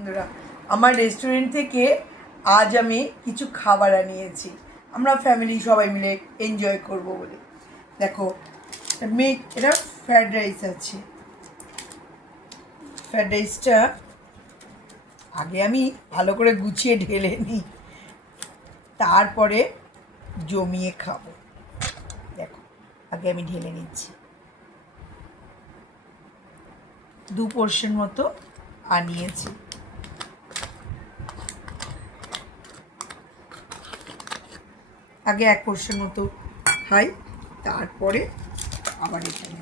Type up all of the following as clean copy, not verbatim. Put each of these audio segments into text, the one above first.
বন্ধুরা, আমার রেস্টুরেন্ট থেকে আজ আমি কিছু খাবার আনিয়েছি। আমরা ফ্যামিলি সবাই মিলে এনজয় করব বলে। দেখো, এটা ফ্রায়েড রাইস আছে। ফ্রায়েড রাইসটা আগে আমি ভালো করে গুছিয়ে ঢেলে নিই, তারপরে জমিয়ে খাবো। দেখো, আগে আমি ঢেলে নিচ্ছি। 2 পোর্শন মতো আনিয়েছি। আগে 1 পোর্শন মতো খাই, তারপরে আবার এখানে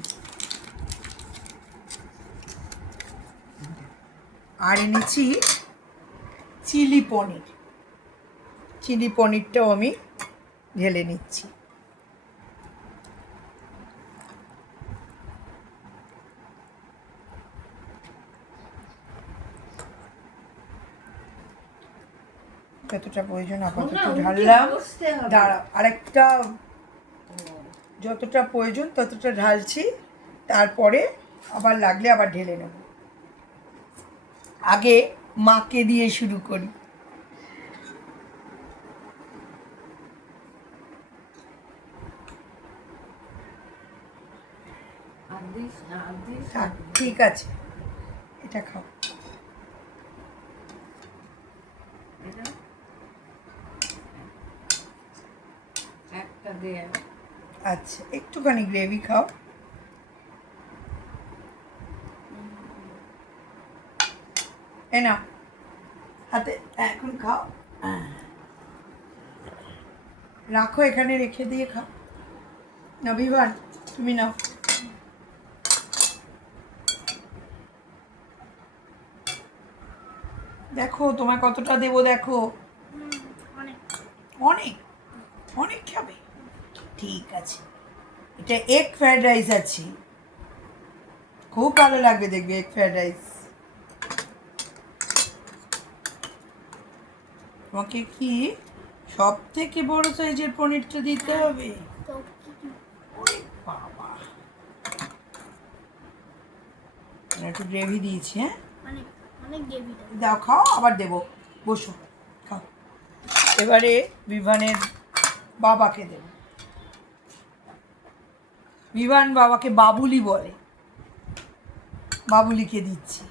আর এনেছি চিলি পনির। চিলি পনিরটাও আমি ঢেলে নিচ্ছি। যতটা প্রয়োজন আপাতত ঢাললাম। দাঁড়া, আরেকটা যতটা প্রয়োজন ততটা ঢালছি, তারপরে আবার লাগলে আবার ঢেলে নেব। আগে মাকে দিয়ে শুরু করি। ঠিক আছে, এটা খাও। আচ্ছা, একটুখানি গ্রেভি খাও। এ নাও হাতে, এখন খাও। রাখো, এখানে রেখে দিয়ে খাও। না বিভান, তুমি নাও। দেখো তোমায় কতটা দেবো, দেখো। অনেক অনেক খাবে, ঠিক আছে। এটা এগ ফ্রায়েড রাইস আছে, খুব ভালো লাগবে দেখবে এগ ফ্রায়েড রাইস। তোমাকে কি সব থেকে বড় সাইজের পনিরটা দিতে হবে? ওরে বাবা, একটু গ্রেভি দিয়েছি। হ্যাঁ, দাও, খাও, আবার দেবো। বসো, খাও। এবারে বিভানের বাবাকে দেব। বিভান বাবাকে বাবুলি বলে, বাবুলিকে দিচ্ছি।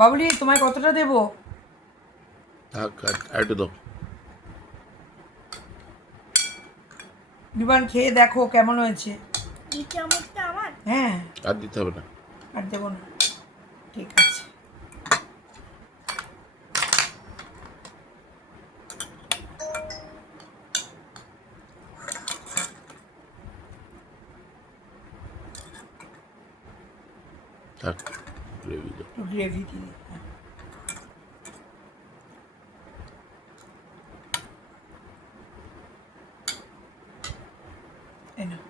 বাবুলি, তোমায় কতটা দেবো? বিভান খেয়ে দেখো কেমন হয়েছে। হ্যাঁ, আর দিতে হবে না, আর দেবো না, ঠিক আছে। থাক, গ্রেভি দাও। গ্রেভি দিয়ে, হ্যাঁ। এই নাও,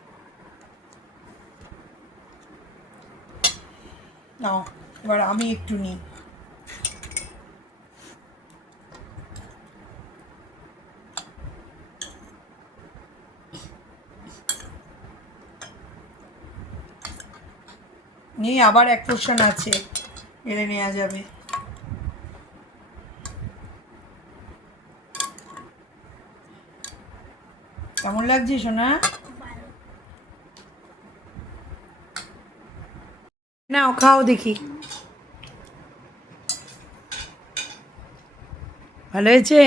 নাও, এবার আমি একটু নিই। নিয়ে আবার 1 পোর্শন আছে, এনে নেওয়া যাবে। কেমন লাগছে সোনা? নাও, খাও দেখি। ভালো হয়েছে?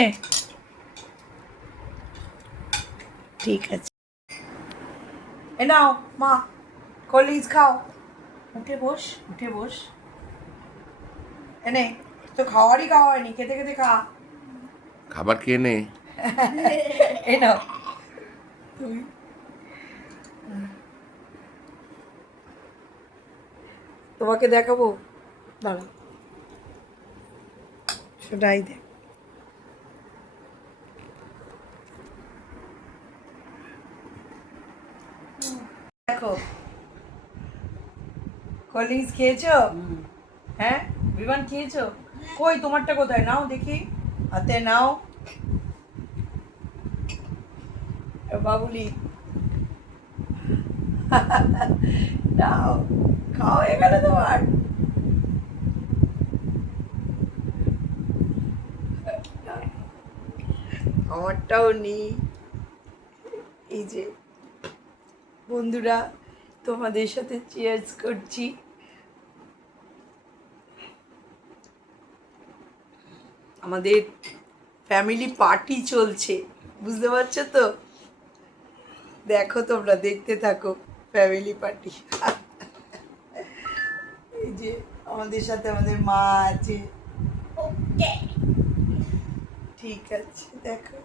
ঠিক আছে। এ নাও মা, কলিজ খাও। উঠে বস, উঠে বস। এনে তো খাওয়ারই খাওয়া হয়নি, খেতে খেতে খা। খাবার খেয়ে নে। এ নাও তুমি। তোমাকে দেখাবো, দাঁড়াও, সেটাই দেখ। দেখো, কলিজ খেয়েছো? হ্যাঁ, বিমান খেয়েছো? কই তোমারটা কোথায়? নাও দেখি, হাতে নাও। বাবুলি, নাও, খাও, হয়ে গেল তোমার। আমারটাও নেই। এই যে বন্ধুরা, তোমাদের সাথে চিয়ার্স করছি। আমাদের ফ্যামিলি পার্টি চলছে, বুঝতে পারছো তো? দেখো, তোমরা দেখতে থাকো ফ্যামিলি পার্টি। এই যে আমাদের সাথে আমাদের মা আছে। ঠিক আছে, দেখো।